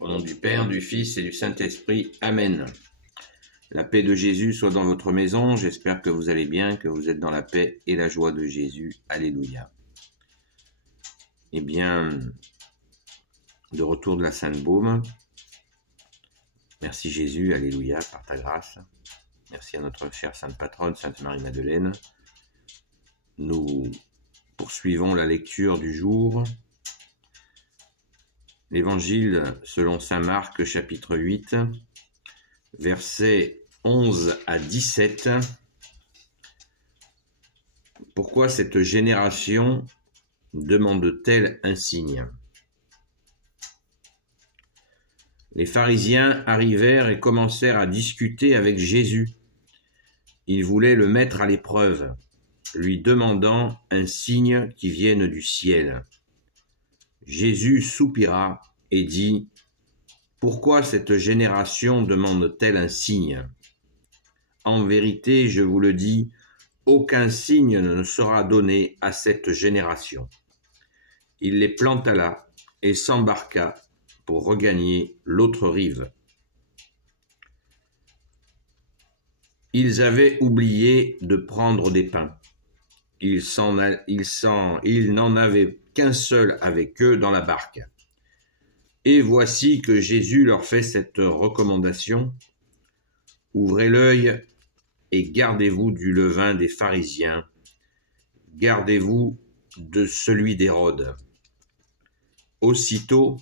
Au nom du Père, du Fils et du Saint-Esprit. Amen. La paix de Jésus soit dans votre maison. J'espère que vous allez bien, que vous êtes dans la paix et la joie de Jésus. Alléluia. Eh bien, de retour de la Sainte Baume. Merci Jésus, alléluia, par ta grâce. Merci à notre chère Sainte Patronne, Sainte Marie-Madeleine. Nous poursuivons la lecture du jour. L'Évangile selon saint Marc, chapitre 8, versets 11 à 17. Pourquoi cette génération demande-t-elle un signe ? Les pharisiens arrivèrent et commencèrent à discuter avec Jésus. Ils voulaient le mettre à l'épreuve, lui demandant un signe qui vienne du ciel. Jésus soupira et dit : « Pourquoi cette génération demande-t-elle un signe ? En vérité, je vous le dis, aucun signe ne sera donné à cette génération. » Il les planta là et s'embarqua pour regagner l'autre rive. Ils avaient oublié de prendre des pains. Ils n'en avaient qu'un seul avec eux dans la barque. Et voici que Jésus leur fait cette recommandation : ouvrez l'œil et gardez-vous du levain des pharisiens, gardez-vous de celui d'Hérode. Aussitôt,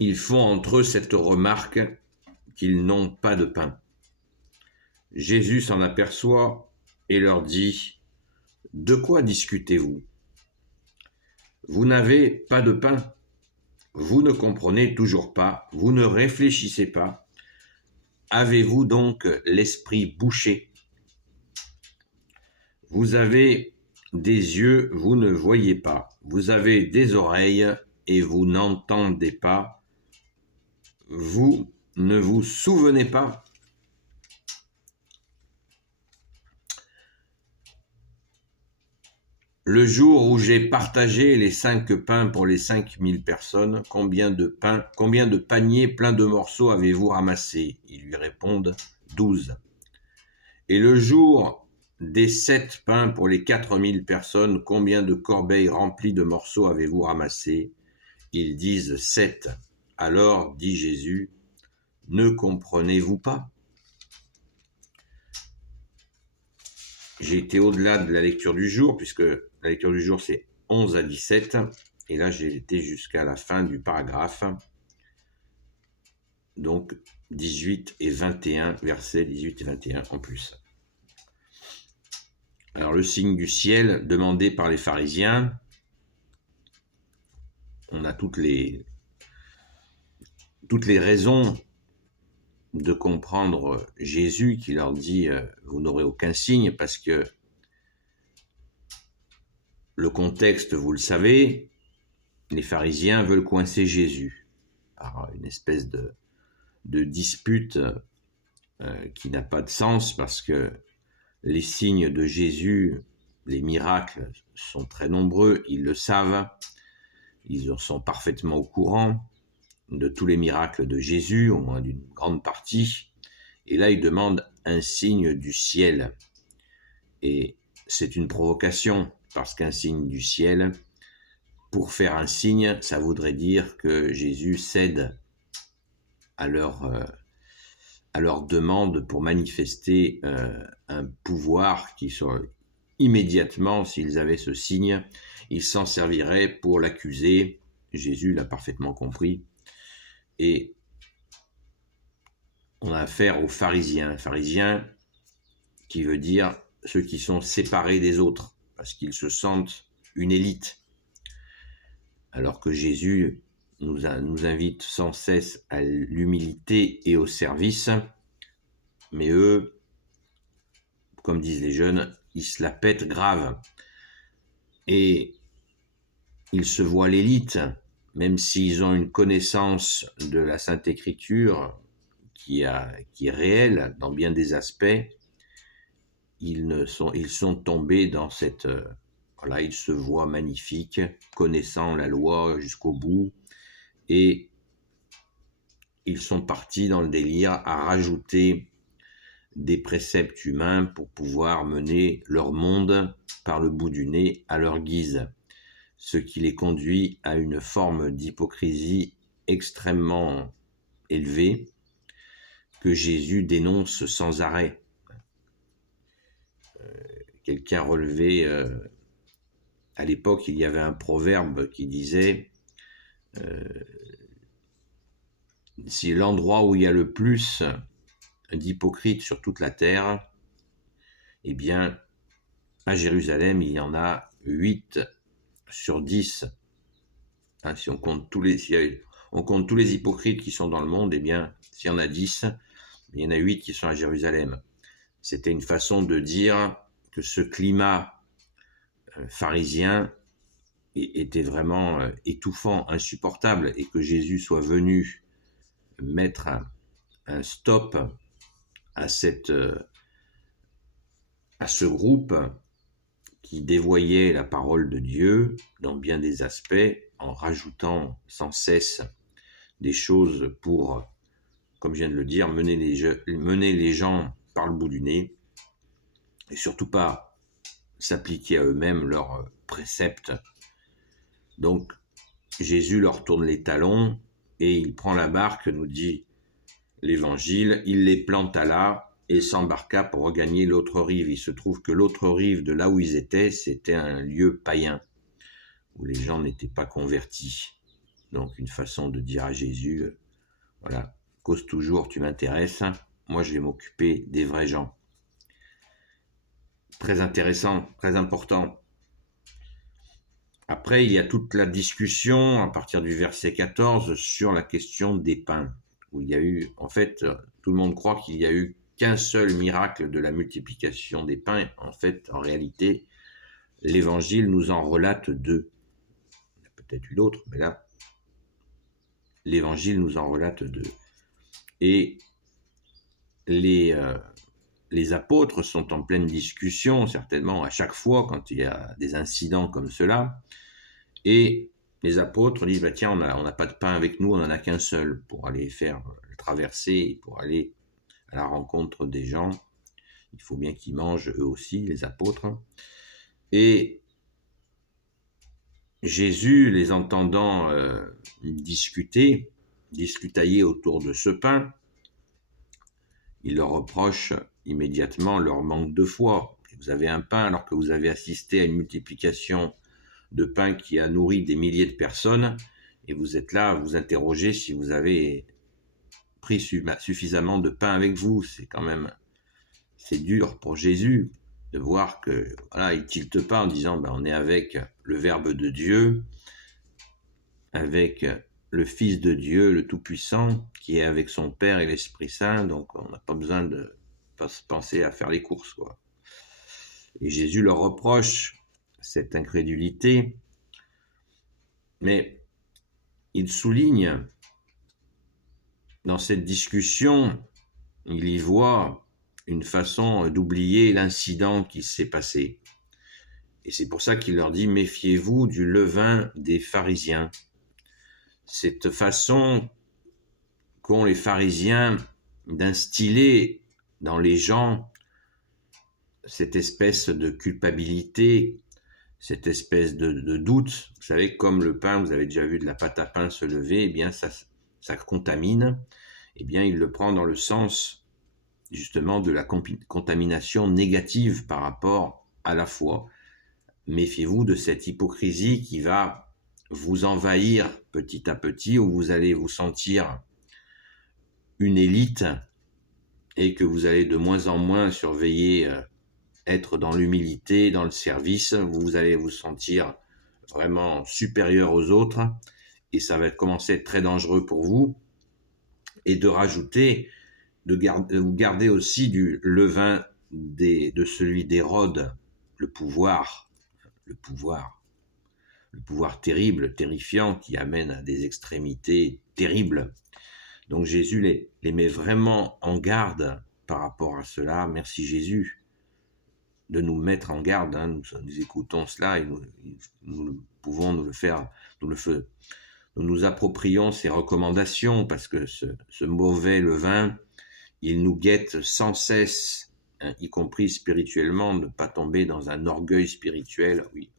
ils font entre eux cette remarque qu'ils n'ont pas de pain. Jésus s'en aperçoit et leur dit : « De quoi discutez-vous ? Vous n'avez pas de pain. Vous ne comprenez toujours pas, vous ne réfléchissez pas. Avez-vous donc l'esprit bouché ? Vous avez des yeux, vous ne voyez pas. Vous avez des oreilles et vous n'entendez pas. Vous ne vous souvenez pas ? Le jour où j'ai partagé les 5 pains pour les 5000 personnes, combien de paniers pleins de morceaux avez-vous ramassé ? Ils lui répondent : 12. Et le jour des 7 pains pour les 4000 personnes, combien de corbeilles remplies de morceaux avez-vous ramassé ? Ils disent : 7. Alors dit Jésus : ne comprenez-vous pas ? J'ai été au-delà de la lecture du jour, puisque la lecture du jour, c'est 11 à 17. Et là, j'ai été jusqu'à la fin du paragraphe. Donc, 18 et 21, versets 18 et 21 en plus. Alors, le signe du ciel demandé par les pharisiens. On a toutes les raisons de comprendre Jésus qui leur dit « vous n'aurez aucun signe » parce que le contexte, vous le savez, les pharisiens veulent coincer Jésus par une espèce de dispute qui n'a pas de sens parce que les signes de Jésus, les miracles sont très nombreux, ils le savent, ils en sont parfaitement au courant de tous les miracles de Jésus, au moins d'une grande partie. Et là, il demande un signe du ciel. Et c'est une provocation, parce qu'un signe du ciel, pour faire un signe, ça voudrait dire que Jésus cède à leur demande pour manifester un pouvoir qui serait immédiatement, s'ils avaient ce signe, ils s'en serviraient pour l'accuser. Jésus l'a parfaitement compris. Et on a affaire aux pharisiens. Pharisiens qui veut dire ceux qui sont séparés des autres, parce qu'ils se sentent une élite. Alors que Jésus nous invite sans cesse à l'humilité et au service, mais eux, comme disent les jeunes, ils se la pètent grave. Et ils se voient l'élite, même s'ils ont une connaissance de la Sainte Écriture qui est réelle dans bien des aspects, ils sont tombés dans cette... ils se voient magnifiques, connaissant la loi jusqu'au bout, et ils sont partis dans le délire à rajouter des préceptes humains pour pouvoir mener leur monde par le bout du nez à leur guise, ce qui les conduit à une forme d'hypocrisie extrêmement élevée que Jésus dénonce sans arrêt. Quelqu'un relevait, à l'époque, il y avait un proverbe qui disait si l'endroit où il y a le plus d'hypocrites sur toute la terre, eh bien, à Jérusalem, il y en a 8 sur 10. Hein, si on compte tous les hypocrites qui sont dans le monde, eh bien, s'il y en a 10, il y en a 8 qui sont à Jérusalem. C'était une façon de dire que ce climat pharisien était vraiment étouffant, insupportable, et que Jésus soit venu mettre un stop à ce groupe qui dévoyait la parole de Dieu dans bien des aspects, en rajoutant sans cesse des choses pour, comme je viens de le dire, mener les gens par le bout du nez, et surtout pas s'appliquer à eux-mêmes leurs préceptes. Donc Jésus leur tourne les talons et il prend la barque, nous dit l'Évangile, il les planta là et s'embarqua pour regagner l'autre rive. Il se trouve que l'autre rive de là où ils étaient, c'était un lieu païen, où les gens n'étaient pas convertis. Donc une façon de dire à Jésus, voilà, cause toujours, tu m'intéresses, moi je vais m'occuper des vrais gens. Très intéressant, très important. Après, il y a toute la discussion, à partir du verset 14, sur la question des pains, où il y a eu, en fait, tout le monde croit qu'il n'y a eu qu'un seul miracle de la multiplication des pains. En fait, en réalité, l'Évangile nous en relate 2. Il y a peut-être eu d'autres, mais là, l'Évangile nous en relate 2. Et les apôtres sont en pleine discussion, certainement, à chaque fois, quand il y a des incidents comme cela. Et les apôtres disent, tiens, on n'a pas de pain avec nous, on n'en a qu'un seul pour aller faire la traversée, pour aller à la rencontre des gens. Il faut bien qu'ils mangent eux aussi, les apôtres. Et Jésus, les entendant discutailler autour de ce pain, il leur reproche immédiatement leur manque de foi. Vous avez un pain alors que vous avez assisté à une multiplication de pain qui a nourri des milliers de personnes, et vous êtes là à vous interroger si vous avez pris suffisamment de pain avec vous. C'est dur pour Jésus de voir que, voilà, il tilte pas en disant, on est avec le Verbe de Dieu, avec le Fils de Dieu, le Tout-Puissant, qui est avec son Père et l'Esprit Saint, donc on n'a pas besoin de penser à faire les courses, quoi. Et Jésus leur reproche cette incrédulité, mais il souligne dans cette discussion, il y voit une façon d'oublier l'incident qui s'est passé. Et c'est pour ça qu'il leur dit, méfiez-vous du levain des pharisiens. Cette façon qu'ont les pharisiens d'instiller dans les gens cette espèce de culpabilité, cette espèce de doute. Vous savez, comme le pain, vous avez déjà vu de la pâte à pain se lever, eh bien ça contamine. Eh bien, il le prend dans le sens justement de la contamination négative par rapport à la foi. Méfiez-vous de cette hypocrisie qui va vous envahir petit à petit, où vous allez vous sentir une élite et que vous allez de moins en moins surveiller, être dans l'humilité, dans le service. Vous allez vous sentir vraiment supérieur aux autres et ça va commencer à être très dangereux pour vous. Et de rajouter, de vous garder aussi du levain de celui d'Hérode, le pouvoir terrible, terrifiant, qui amène à des extrémités terribles. Donc Jésus les met vraiment en garde par rapport à cela. Merci Jésus de nous mettre en garde. Nous écoutons cela et nous pouvons nous le nous nous approprions ses recommandations, parce que ce mauvais levain, il nous guette sans cesse, hein, y compris spirituellement, ne pas tomber dans un orgueil spirituel. Oui,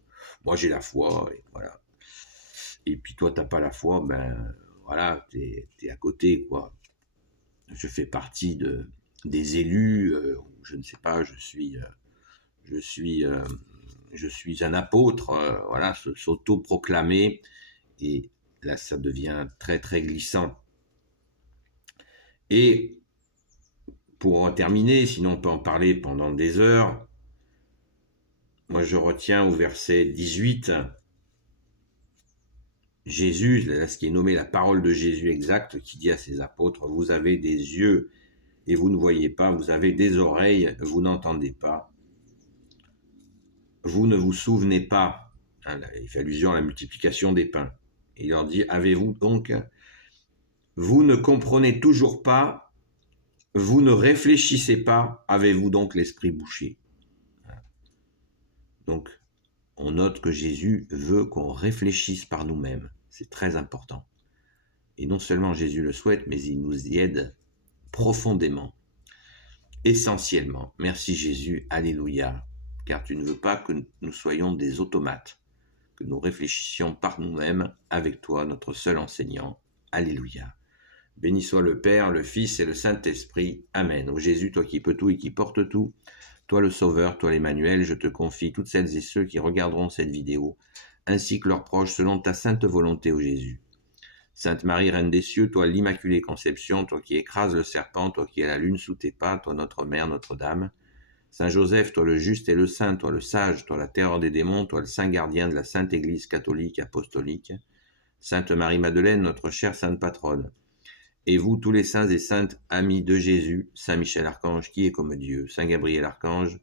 moi j'ai la foi, et voilà. Et puis toi, t'as pas la foi, ben voilà, t'es à côté, quoi. Je fais partie des élus, je ne sais pas, je suis, euh, je suis un apôtre, voilà, s'auto-proclamer, et là, ça devient très, très glissant. Et pour terminer, sinon on peut en parler pendant des heures, moi je retiens au verset 18, Jésus, là, ce qui est nommé la parole de Jésus exacte, qui dit à ses apôtres, vous avez des yeux et vous ne voyez pas, vous avez des oreilles, vous n'entendez pas, vous ne vous souvenez pas. Hein, il fait allusion à la multiplication des pains. Et il leur dit, avez-vous donc, vous ne comprenez toujours pas, vous ne réfléchissez pas, avez-vous donc l'esprit bouché? Donc, on note que Jésus veut qu'on réfléchisse par nous-mêmes. C'est très important. Et non seulement Jésus le souhaite, mais il nous y aide profondément, essentiellement. Merci Jésus, alléluia, car tu ne veux pas que nous soyons des automates, que nous réfléchissions par nous-mêmes avec toi, notre seul enseignant. Alléluia. Béni soit le Père, le Fils et le Saint-Esprit. Amen. Ô Jésus, toi qui peux tout et qui portes tout, toi le Sauveur, toi l'Emmanuel, je te confie toutes celles et ceux qui regarderont cette vidéo, ainsi que leurs proches, selon ta sainte volonté, ô Jésus. Sainte Marie, Reine des cieux, toi l'Immaculée Conception, toi qui écrases le serpent, toi qui as la lune sous tes pas, toi notre Mère, Notre-Dame. Saint Joseph, toi le juste et le saint, toi le sage, toi la terreur des démons, toi le saint gardien de la Sainte Église catholique apostolique. Sainte Marie-Madeleine, notre chère sainte patronne. Et vous, tous les saints et saintes amis de Jésus, Saint Michel Archange, qui est comme Dieu, Saint Gabriel Archange,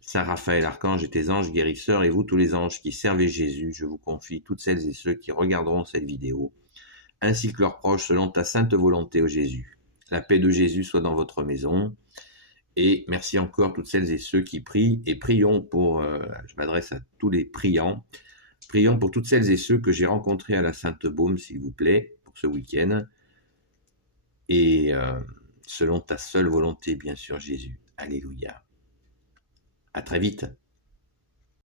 Saint Raphaël Archange et tes anges guérisseurs, et vous, tous les anges qui servez Jésus, je vous confie toutes celles et ceux qui regarderont cette vidéo, ainsi que leurs proches, selon ta sainte volonté, ô Jésus. La paix de Jésus soit dans votre maison. Et merci encore toutes celles et ceux qui prient, et prions pour, je m'adresse à tous les priants, prions pour toutes celles et ceux que j'ai rencontrés à la Sainte-Baume, s'il vous plaît, pour ce week-end. Et selon ta seule volonté, bien sûr, Jésus. Alléluia. À très vite.